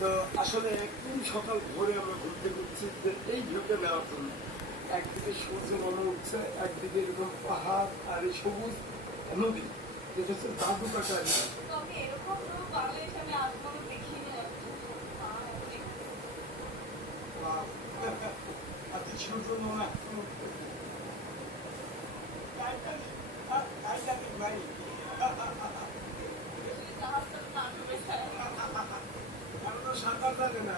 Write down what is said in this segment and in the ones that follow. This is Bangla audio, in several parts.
তো আসলে একদিন সকাল ভোরে আমরা ঘুরতে ঘুরছি যে এই ভিউটা নেওয়ার জন্য। একদিকে সূর্য মনে উঠছে, একদিকে এরকম পাহাড় আর এই সবুজ নদী, যেটা হচ্ছে দাদু কাটা। আজকে সূর্য মনে ভাই সাঁতার জানে না।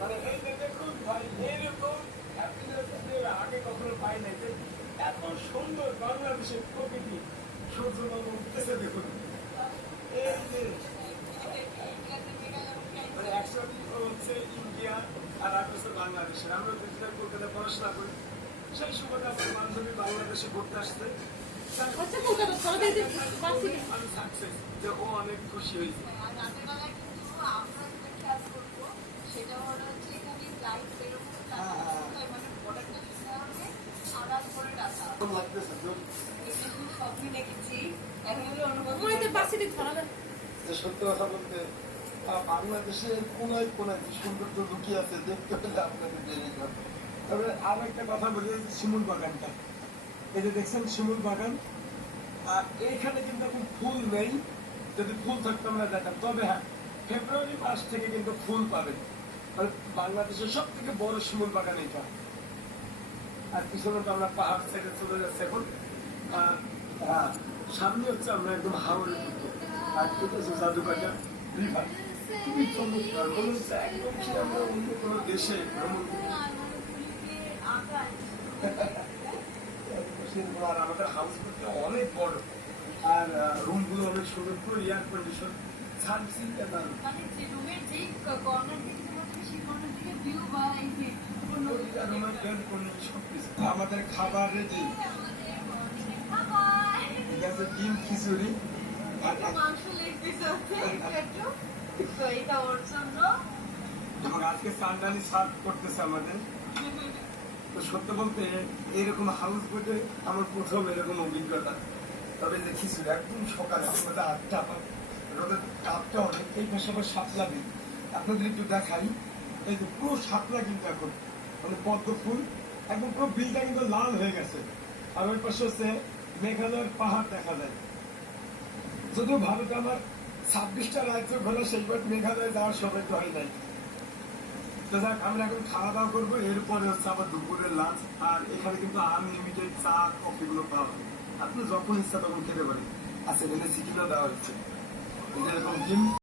মানে এই যে দেখুন ভাই, এরকম আগে কখনো পাই নাই যে এত সুন্দর বাংলাদেশের প্রকৃতি সূর্য উঠতেছে। দেখুন এই যে মানে একসাথে হচ্ছে ইন্ডিয়া আর এক হচ্ছে বাংলাদেশের। আমরা দুজনে কলকাতা পড়াশোনা করি, সেই সময় আমার বান্ধবী বাংলাদেশে ঘুরতে আসছে। আমি সাকসেস যে ও অনেক খুশি হয়েছে। সত্য কথা বলতে বাংলাদেশের কোনায় কোনায় যে সৌন্দর্য লুকিয়ে আছে দেখতে পেলে আপনাদের দেরি করে। তবে আর একটা কথা বলি, শিমুল বাগানটা, এই যে দেখছেন শিমুল বাগান, আর এইখানে কিন্তু এখন ফুল নেই। যদি ফুল থাকতো আমরা দেখাম। তবে হ্যাঁ, ফেব্রুয়ারি মাস থেকে কিন্তু ফুল পাবেন। বাংলাদেশের সব থেকে বড় শিমুল বাগান এটা। আর পিছনে তো আমরা পাহাড় সাইডে চলে যাচ্ছি এখন। সামনে হচ্ছে আমরা একদম হাওড়ের দিকে, আর এটা হচ্ছে জাদুকাটা রিভার। খুবই চমৎকার, মনে হচ্ছে একদম কি আমরা অন্য কোনো দেশে ভ্রমণ করি। আর আমাদের হাউস গুলো অনেক বড়, আর রুম গুলো অনেক সুন্দর, পুরো এয়ার কন্ডিশন। আমাদের খাবার রেডি, ডিম খিচুড়ি, এবং আজকে চান্দানি সার্ভ করতেছে আমাদের। তো সত্য বলতে এইরকম হাউস বোটে আমার প্রথম এরকম অভিজ্ঞতা। তবে যে খিচুড়ি একদম সকালে আমাদের 8টা, রোদের তাপটা অনেক। এই পাশে আবার শাপলা দিন, আপনাদের একটু দেখাই। এই যে পুরো শাপলা কিন্তু এখন মানে পদ্ম ফুল, একদম পুরো বিলটা কিন্তু লাল হয়ে গেছে। আর ওই পাশে হচ্ছে মেঘালয়ের পাহাড় দেখা যায়। যদিও ভারতে আমার 26টা রাজ্য ঘোরা, সেইবার মেঘালয়ে যাওয়ার সবাই তো হয় নাই। তো যাক, আমরা এখন খাওয়া দাওয়া করবো, এরপরে হচ্ছে আবার দুপুরের লাঞ্চ। আর এখানে কিন্তু আনলিমিটেড চা কফি গুলো পাওয়া যায়, আপনি যখন ইচ্ছা তখন খেতে পারেন। আচ্ছা, এখানে সিটিটা দেওয়া হচ্ছে, এরকম ডিম।